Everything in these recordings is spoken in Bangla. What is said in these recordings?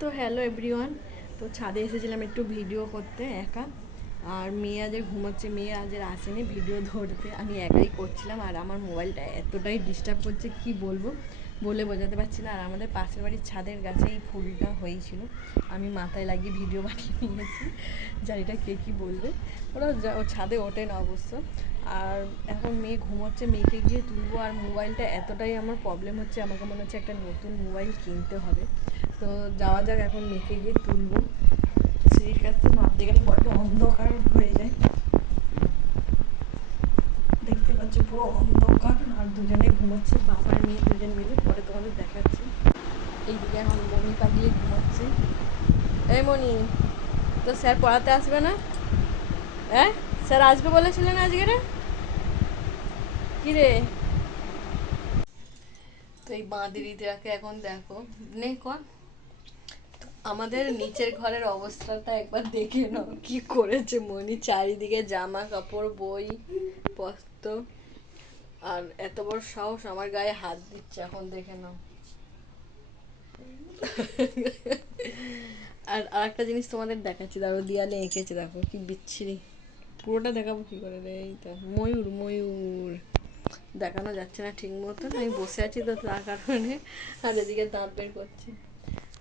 তো হ্যালো এভরিওয়ান, তো ছাদে এসেছিলাম একটু ভিডিও করতে একা। আর মেয়ে আজ ঘুমোচ্ছে, মেয়ে আজ আসেনি ভিডিও ধরতে, আমি একাই করছিলাম। আর আমার মোবাইলটা এতটাই ডিস্টার্ব করছে কি বলবো, বলে বোঝাতে পারছি না। আর আমাদের পাশের বাড়ির ছাদের গাছে এই ফুলটা হয়েছিল, আমি মাথায় লাগিয়ে ভিডিও বানিয়ে নিয়েছি। জানিটা কে কী বলবে, ওরা ও ছাদে ওঠে না অবশ্য। আর এখন মেয়ে ঘুমোচ্ছে, মেয়েকে গিয়ে তুলবো। আর মোবাইলটা এতটাই আমার প্রবলেম হচ্ছে, আমাকে মনে হচ্ছে একটা নতুন মোবাইল কিনতে হবে। তো যাওয়া যাক, এখন মেয়েকে গিয়ে তুলবো। সেই কাছে মাপতে গেলে বড্ড অন্ধকার হয়ে যায়, দেখতে পাচ্ছ পুরো অন্ধকার। আর দুজনে ঘুমাচ্ছে, বাবা আর মেয়ে দুজন মিলে, পরে তোমাদের দেখাচ্ছি। এইদিকে এখন মনি পাগলি ঘুমাচ্ছে। এই মনি, তো স্যার পড়াতে আসবে না? হ্যাঁ, স্যার আসবে বলেছিলেন আজকে রে, কি রে? তো এই বাঁদিরিটাকে এখন দেখো, নে কর। আমাদের নিচের ঘরের অবস্থাটা একবার দেখে নাও, কি করেছে মনি। চারিদিকে জামা কাপড়, বই পত্র, আর এত বড় সাহস আমার গায়ে হাত দিচ্ছে, এখন দেখে নাও। আর আরেকটা জিনিস তোমাদের দেখাচ্ছি, দাঁড়ো, দেয়ালে এঁকেছে, দেখো কি বিচ্ছিরি। পুরোটা দেখাবো কি করে রে? এই তো ময়ূর, ময়ূর দেখানো যাচ্ছে না ঠিক মতন, আমি বসে আছি তো তার কারণে। আর এদিকে দাঁত বের করছি।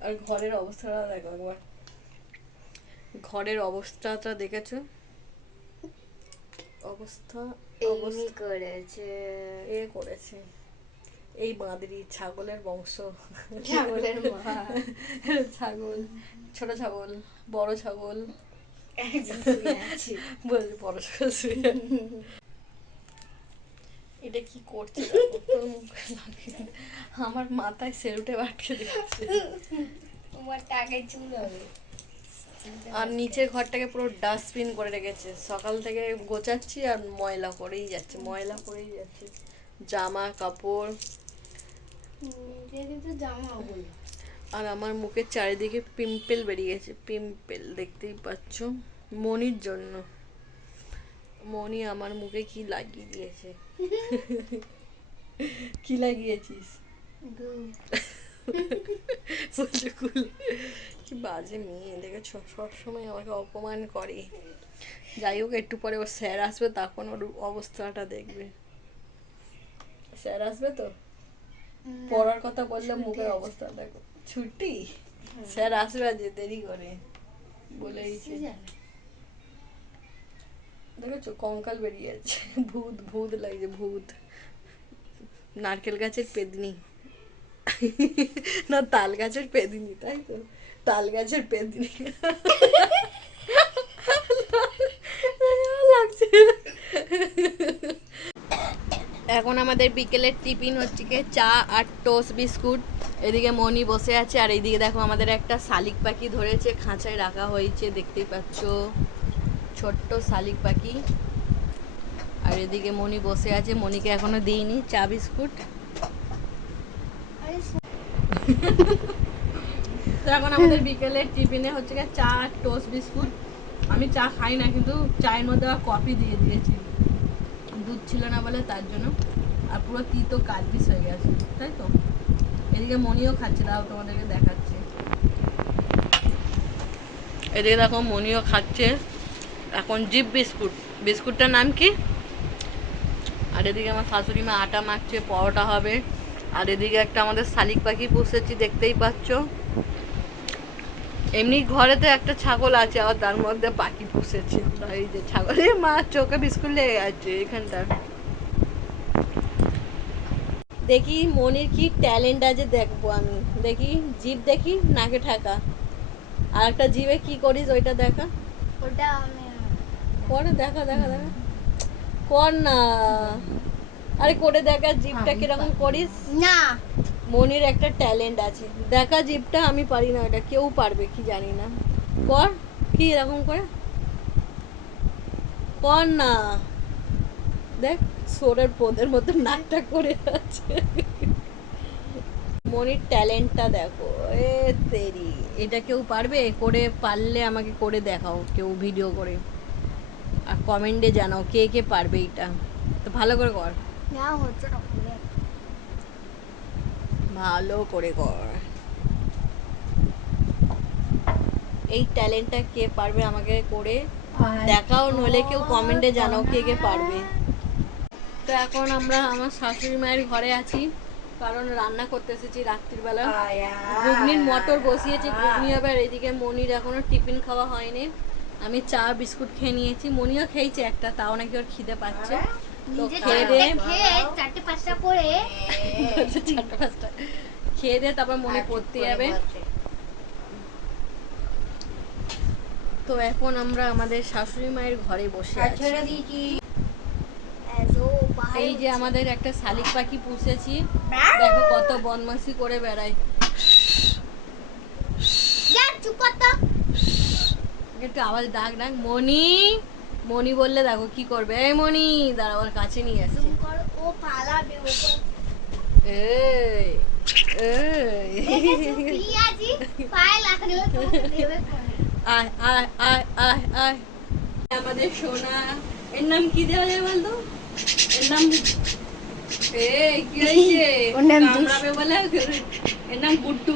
আর ঘরের অবস্থাটা দেখো একবার, ঘরের অবস্থাটা দেখেছো? অবস্থা করেছে এ করেছে এই বাঁদরি, ছাগলের বংশ, ছাগলের মা। ছাগল, ছোট ছাগল, বড় ছাগল, বল বড় ছাগল শুয়ে। এটা কি করছে দেখো, তোর মুখে লাগে। আমার মাথায় সেলুটে আটকে দিচ্ছে। তোমার টাকায় চুল হবে। আর নিচের ঘরটাকে পুরো ডাস্টবিন করে রেখেছে, সকাল থেকে গোছাচ্ছি আর ময়লা করেই যাচ্ছে, ময়লা করেই যাচ্ছে, জামা কাপড়। আর আমার মুখের চারিদিকে পিম্পল বেরিয়েছে, পিম্পল দেখতেই পাচ্ছ, মনির জন্য। মনি আমার মুখে কি লাগিয়ে দিয়েছে। কি লাগিয়েছিস? কি বাজে মেয়ে দেখেছো, সবসময় আমাকে অপমান করে। যাই হোক, একটু পরে ওর স্যার আসবে, তখন ওর অবস্থাটা দেখবে। স্যার আসবে তো, পড়ার কথা বললে মুখের অবস্থা দেখো। ছুটি? স্যার আসবে আজ দেরি করে বলেইছে। দেখেছো কঙ্কাল বেরিয়ে যাচ্ছে, ভূত ভূত লাগছে, ভূত। নারকেল গাছের পেদনি, না তাল গাছের পেদনি, তাই তো, তাল গাছের পেদনি লাগছে। এখন আমাদের বিকেলের টিফিন হচ্ছে কি চা আর টোস্ট বিস্কুট। এদিকে মনি বসে আছে, আর এইদিকে দেখো আমাদের একটা শালিক পাখি ধরেছে, খাঁচায় রাখা হয়েছে, দেখতেই পাচ্ছ, ছোট্ট শালিক পাখি। আর এদিকে মনি বসে আছে, মনিকে এখনো দিইনি চা বিস্কুট। তো এখন আমাদের বিকেলের টিফিনে হচ্ছে কি চা আর টোস্ট বিস্কুট। আমি চা খাই না, কিন্তু চায়ের মধ্যে আবার কফি দিয়ে দিয়েছি, দুধ ছিল না বলে তার জন্য। আর পুরো তিতো কাজবিস হয়ে গেছে, তাই তো। এদিকে মনিও খাচ্ছে, দাও তোমাদেরকে দেখাচ্ছি। এদিকে দেখো মনিও খাচ্ছে এখন জিপ বিস্কুট, বিস্কুটটার নাম কি। আর এদিকে আমার শাশুড়ি মা আটা মাখছে, পরোটা হবে। আর এদিকে একটা আমাদের শালিক পাখি পুষেছি, দেখতেই পাচ্ছ। এমনি ঘরেতে একটা ছাগল আছে, আবার তার মধ্যে পাখি পুষেছি। এই যে ছাগলের মা চোখে বিস্কুট লেগে আছে এখানটা। দেখি মনির কি ট্যালেন্ট আছে দেখবো আমি, দেখি জিভ দেখি নাকে ঠাকা। আর একটা জিভে কি করিস ওইটা দেখা, ওটা আমি করে দেখা দেখা দেখা, কর না। আরে করে দেখা জিভটা কিরকম করিস। না, মনির একটা ট্যালেন্ট আছে, দেখা জিভটা। আমি পারি না, ওটা কেউ পারবে কি জানি না। কর, কি এরকম করে কর না, দেখ সোরের পোদের মতো নাকটা করে আছে। মনির ট্যালেন্টটা দেখো, এ তেরি, এটা কেউ পারবে? করে পারলে আমাকে করে দেখাও কেউ ভিডিও করে, আর কমেন্টে জানাও কে কে পারবে এটা। তো ভালো করে কর, না হচ্ছে না, ভালো করে কর। এই ট্যালেন্টটা কে পারবে আমাকে করে দেখাও, নইলে কেউ কমেন্টে জানাও কে কে পারবে। তো এখন আমরা আমার শাশুড়ি মায়ের ঘরে আছি, কারণ রান্না করতে এসেছি রাত্রিবেলা। ঘুগনির মটর বসিয়েছি, ঘুগনি হবে। আর এদিকে মনির এখনো টিফিন খাওয়া হয়নি। আমি চা বিস্কুট খেয়ে নিয়েছি, মনিও খেয়েছে একটা, তাও নাকি ওর খিদে পাচ্ছে। তো নিজে খেয়ে দে খেয়ে 4-5টা করে 4-5টা খেয়ে দে, তারপর মনে পড়তে যাবে। তো এখন আমরা আমাদের শাশুড়ি মায়ের ঘরে বসে আছি। এই যে আমাদের একটা শালিক পাখি পুষেছি, দেখো কত বদমাশি করে বেড়ায়। একটু আওয়াজ ডাক ডাক, মনি মনি বললে দেখো কি করবে। এই মনি, দাঁড়া, ওর কাছে নিয়ে আসছে। ও পালাবে ও এই এই পিয়াজি পায়ে লাগলে তো দেবে কোনে। আয় আয় আয় আয় আয়। আমাদের সোনা, এর নাম কি দেওয়া যায় বলতো? এর নাম কি হয়েছে? ওর নাম কামড়াবে বলে, এর নাম গুড্ডু।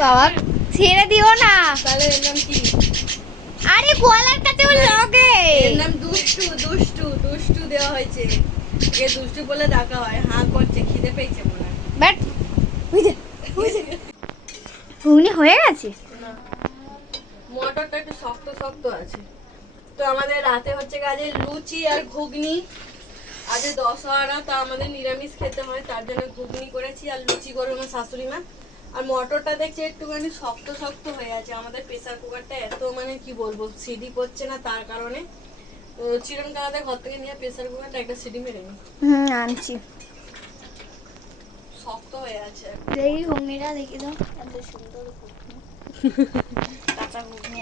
বাবা ছেড়ে দিও না। তাহলে এর নাম কি? আরে গলার কাছে লাগে। এর নাম দুষ্টু। দুষ্টু দুষ্টু দেওয়া হয়েছে। এ দুষ্টু বলে ডাকা হয়। হাঁ করছে, খিদে পেয়েছে মনে হয়। বাট ঘুগনি হয়ে গেছে। মটরটা একটু শক্ত শক্ত আছে। তো আমাদের রাতে হচ্ছে কাজে লুচি আর ঘুগনি। আজ দশহরা, তা আমাদের নিরামিষ খেতে হয়, তার জন্য ঘুগনি করেছি আর লুচি করবে আমার শাশুড়ি মা। আর মটরটা দেখছি একটুখানি শক্ত শক্ত হয়ে আছে। আমাদের প্রেসার কুকারটা এত মানে কি বলবো, সিটি করছে না, তার কারণে চিরন কানাদের ঘর থেকে নিয়ে প্রেসার কুকারটা একটা সিটি মেরে নি। আনছি। শক্ত হয়ে আছে। দেখি ঘুগনিটা দেখি দাও, এত সুন্দর ঘুগনি। কাঁচা ঘুগনি।